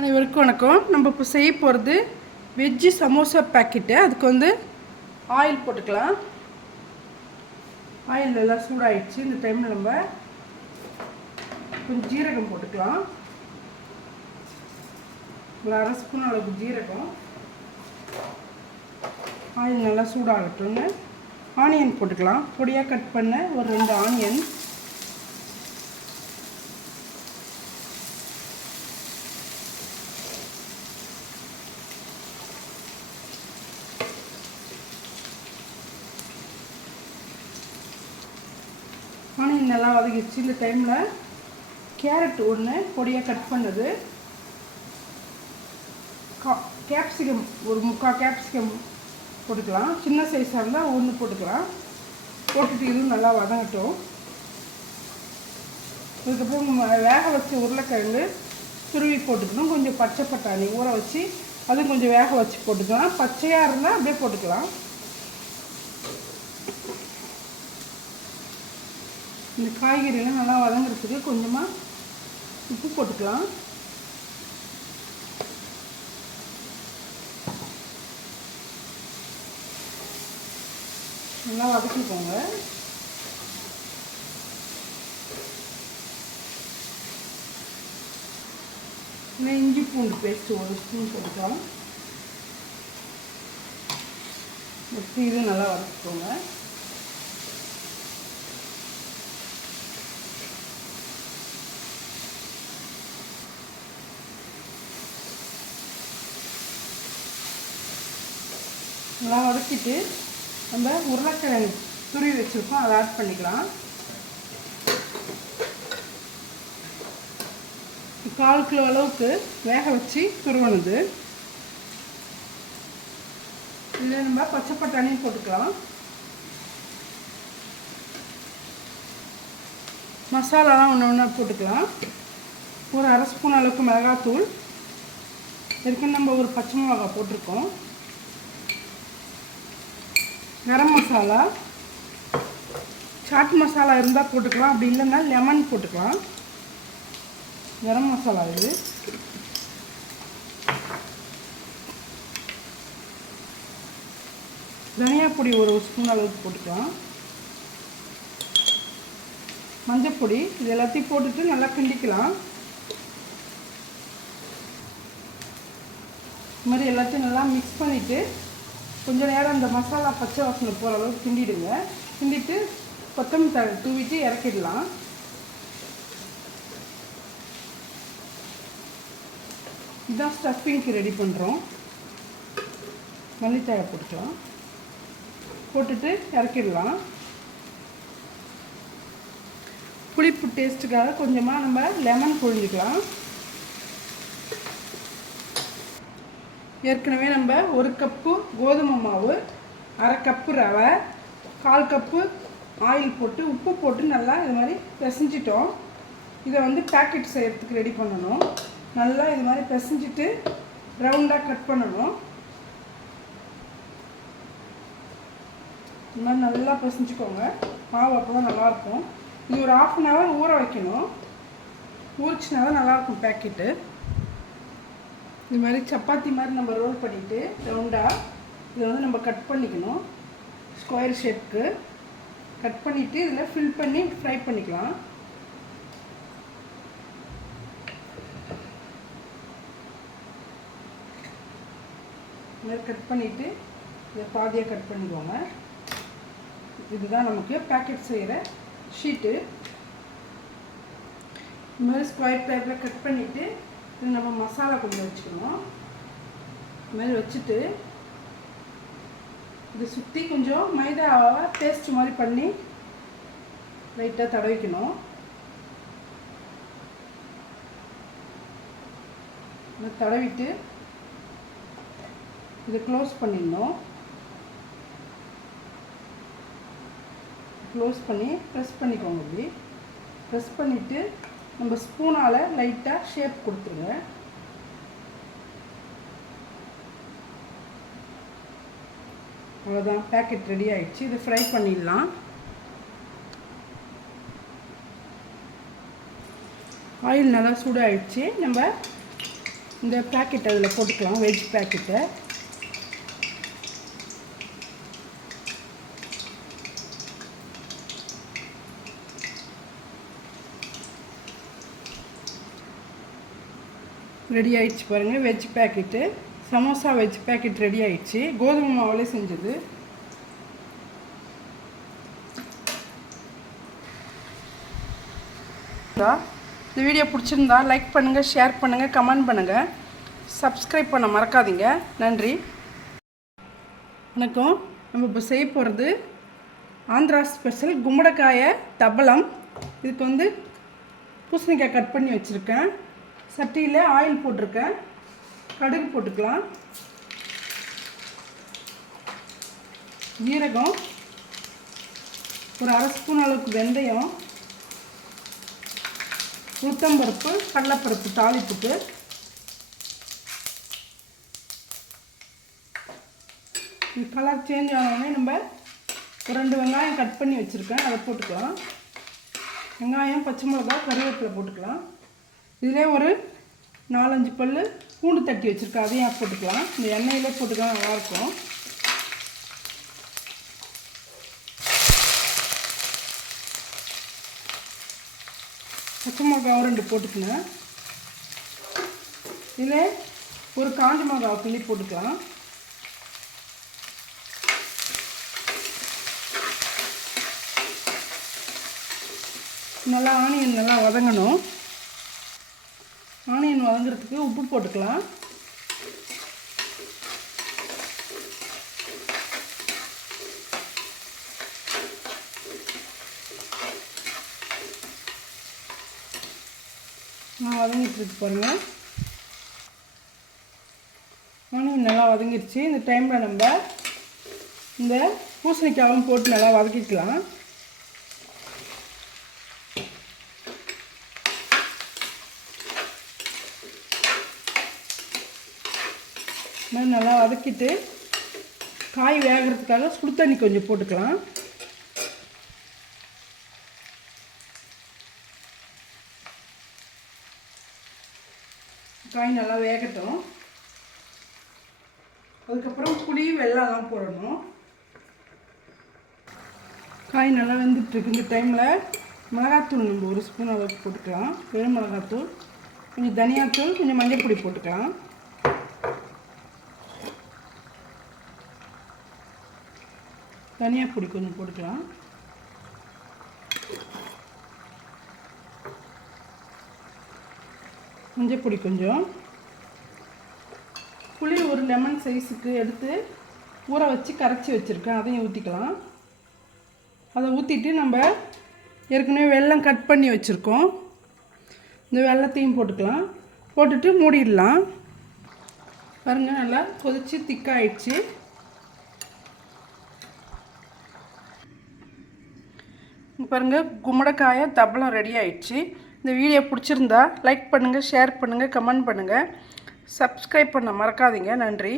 அனைவருக்கும் வணக்கம். நம்ம இப்போ செய்ய போகிறது வெஜ்ஜு சமோசா பேக்கெட்டு. அதுக்கு வந்து ஆயில் போட்டுக்கலாம். ஆயில் நல்லா சூடாகிடுச்சு. இந்த டைமில் நம்ம கொஞ்சம் ஜீரகம் போட்டுக்கலாம். ஒரு அரை ஸ்பூன் அளவுக்கு ஜீரகம். ஆயில் நல்லா சூடாகட்டும்னு ஆனியன் போட்டுக்கலாம். பொடியாக கட் பண்ண ஒரு 2 ஆனியன். ஆனியன் நல்லா வதக்கிடுச்சு. இந்த டைமில் கேரட் ஒன்று பொடியாக கட் பண்ணது, கேப்சிகம் ஒரு 3/4 கேப்சிகம் போட்டுக்கலாம். சின்ன சைஸாக இருந்தால் 1 போட்டுக்கலாம். போட்டுட்டு இதுவும் நல்லா வதங்கட்டும். அதுக்கப்புறம் வேக வச்ச உருளைக்கிழங்கு துருவி போட்டுக்கணும். கொஞ்சம் பச்சை பட்டாணி ஊற வச்சு அதுவும் கொஞ்சம் வேக வச்சு போட்டுக்கலாம். பச்சையாக இருந்தால் அப்படியே போட்டுக்கலாம். இந்த காய்கறிலாம் நல்லா வதங்குறதுக்கு கொஞ்சமாக உப்பு போட்டுக்கலாம். நல்லா வதக்கிக்கோங்க. இஞ்சி பூண்டு பேஸ்ட் 1 ஸ்பூன் போட்டுக்கலாம். இது நல்லா வதக்கிக்கோங்க. நல்லா வதக்கிட்டு நம்ம உருளைக்கிழங்கு துருவி வச்சுருக்கோம், அதை ஆட் பண்ணிக்கலாம். 1/4 கிலோ அளவுக்கு வேக வச்சு துருவணுது. இதில் நம்ம பச்சை பட்டாணியும் போட்டுக்கலாம். மசாலாலாம் ஒன்று போட்டுக்கலாம். ஒரு அரை ஸ்பூன் அளவுக்கு மிளகாத்தூள். ஏற்கனவே நம்ம ஒரு பச்சை மிளகாய் போட்டிருக்கோம். கரம் மசாலா, சாட் மசாலா இருந்தால் போட்டுக்கலாம். அப்படி இல்லைன்னா லெமன் போட்டுக்கலாம். கரம் மசாலா இது. தனியா பொடி 1 ஸ்பூன் அளவுக்கு போட்டுக்கலாம். மஞ்சப்பொடி, இது எல்லாத்தையும் போட்டுட்டு நல்லா கிண்டிக்கலாம். இது மாதிரி எல்லாத்தையும் நல்லா மிக்ஸ் பண்ணிவிட்டு கொஞ்சம் நேரம் அந்த மசாலா பச்சை வாசனை போகிற அளவுக்கு கிண்டிடுங்க. கிண்டிட்டு கொத்தமல்லி தழை தூவிட்டு இறக்கிடலாம். இதுதான் ஸ்டஃபிங்க்கு ரெடி பண்ணுறோம். மல்லித்தழை போட்டுக்கலாம். போட்டுட்டு இறக்கிடலாம். புளிப்பு டேஸ்ட்டுக்காக கொஞ்சமாக நம்ம லெமன் புழிஞ்சிக்கலாம். ஏற்கனவே நம்ம 1 கப்பு கோதுமை மாவு, 1/2 கப்பு ரவை, 1/4 கப்பு ஆயில் போட்டு உப்பு போட்டு நல்லா இது மாதிரி பிசைஞ்சிட்டோம். இதை வந்து பேக்கெட் செய்கிறதுக்கு ரெடி பண்ணணும். நல்லா இது மாதிரி பிசைஞ்சிட்டு ரவுண்டாக கட் பண்ணணும். இது மாதிரி நல்லா பிசைஞ்சிக்கோங்க. மாவு அப்போ தான் நல்லாயிருக்கும். இது ஒரு 1/2 hour ஊற வைக்கணும். ஊறிச்சினா தான் நல்லாயிருக்கும் பேக்கெட்டு. இது மாதிரி சப்பாத்தி மாதிரி நம்ம ரோல் பண்ணிவிட்டு ரவுண்டாக இதை வந்து நம்ம கட் பண்ணிக்கணும். ஸ்கொயர் ஷேப்புக்கு கட் பண்ணிவிட்டு இதில் ஃபில் பண்ணி ஃப்ரை பண்ணிக்கலாம். இது மாதிரி கட் பண்ணிவிட்டு இதை பாதியாக கட் பண்ணிக்கோங்க. இதுதான் நமக்கு பேக்கெட் செய்கிற ஷீட்டு. இது மாதிரி ஸ்கொயர் டைப்பில் கட் பண்ணிவிட்டு இது நம்ம மசாலா கொஞ்சம் வச்சுக்கணும். இது மாதிரி வச்சுட்டு இதை சுற்றி கொஞ்சம் மைதாவை பேஸ்ட் மாதிரி பண்ணி லைட்டாக தடவிக்கணும். இதை தடவிட்டு இதை க்ளோஸ் பண்ணிடணும். க்ளோஸ் பண்ணி ப்ரெஸ் பண்ணிக்கோங்க. இப்படி ப்ரெஸ் பண்ணிவிட்டு நம்ம ஸ்பூனால் லைட்டாக ஷேப் கொடுத்துருங்க. அவ்வளோதான், பேக்கெட் ரெடி ஆகிடுச்சு. இதை ஃப்ரை பண்ணிடலாம். ஆயில் நல்லா சூடாகிடுச்சு. நம்ம இந்த பேக்கெட் அதில் போட்டுக்கலாம், வெஜ் பேக்கெட்டை. ரெடி ஆயிடுச்சு பாருங்கள், veg packet. Samosa veg packet ready ஆயிடுச்சு. கோதுமை மாவுலே செஞ்சது. இந்த வீடியோ பிடிச்சிருந்தா லைக் பண்ணுங்கள், ஷேர் பண்ணுங்கள், கமெண்ட் பண்ணுங்கள், சப்ஸ்கிரைப் பண்ண மறக்காதீங்க. நன்றி, வணக்கம். நம்ம இப்போ செய்ய போகிறது ஆந்திரா ஸ்பெஷல் கும்படக்காய தப்பலம். இதுக்கு பூசணிக்காய் கட் பண்ணி வச்சுருக்கேன். சட்டியில் ஆயில் போட்டிருக்கேன். கடுகு போட்டுக்கலாம், ஜீரகம், ஒரு அரை ஸ்பூன் அளவுக்கு வெந்தயம், உளுத்தம்பருப்பு, கடலைப்பருப்பு தாளிப்புக்கு. கலர் சேஞ்ச் ஆனோடனே நம்ம ஒரு 2 வெங்காயம் கட் பண்ணி வச்சுருக்கேன், அதை போட்டுக்கலாம். வெங்காயம், பச்சை மிளகாய், கருவேப்பிலை போட்டுக்கலாம். இதிலே ஒரு 4-5 பல் பூண்டு தட்டி வச்சுருக்கேன், அதையும் போட்டுக்கலாம். இந்த எண்ணெயிலே போட்டுக்கலாம், நல்லாயிருக்கும். பச்சை மிளகாய் 2 போட்டுக்கணும். இதில் ஒரு காஞ்ச மிளகாய் கிள்ளி போட்டுக்கலாம். நல்லா ஆனியன் நல்லா வதங்கணும். ஆனியன் வதங்குறதுக்கு உப்பு போட்டுக்கலாம். நான் வதங்கிட்டு இருக்கு பாருங்கள். ஆனியன் நல்லா வதங்கிடுச்சு. இந்த டைமில் நம்ம இந்த பூசணிக்காயும் போட்டு நல்லா வதக்கிக்கலாம். நல்லா வதக்கிட்டு காய் வேகிறதுக்காக சுடு தண்ணி கொஞ்சம் போட்டுக்கலாம். காய் நல்லா வேகட்டும். அதுக்கப்புறம் புளி, வெல்லம்லாம் போடணும். காய் நல்லா வெந்துட்டுருக்கு. இந்த டைமில் மிளகாத்தூள் நம்ம 1 ஸ்பூன் அளவுக்கு போட்டுக்கலாம். வெறும் மிளகாத்தூள், கொஞ்சம் தனியாத்தூள், கொஞ்சம் மஞ்சள் பொடி போட்டுக்கலாம். தனியா பொடி கொஞ்சம் போட்டுக்கலாம். மஞ்சள் பொடி கொஞ்சம். புளி ஒரு லெமன் சைஸுக்கு எடுத்து ஊற வச்சு கரைச்சி வச்சுருக்கேன், அதையும் ஊற்றிக்கலாம். அதை ஊற்றிட்டு நம்ம ஏற்கனவே வெல்லம் கட் பண்ணி வச்சுருக்கோம், இந்த வெல்லத்தையும் போட்டுக்கலாம். போட்டுட்டு மூடிடலாம். பாருங்கள், நல்லா கொதித்து திக்காயிடுச்சு. பாருங்கள், கும்படக்காய தப்பலம் ரெடி ஆயிடுச்சு. இந்த வீடியோ பிடிச்சிருந்தா லைக் பண்ணுங்கள், ஷேர் பண்ணுங்கள், கமெண்ட் பண்ணுங்கள், சப்ஸ்கிரைப் பண்ண மறக்காதீங்க. நன்றி.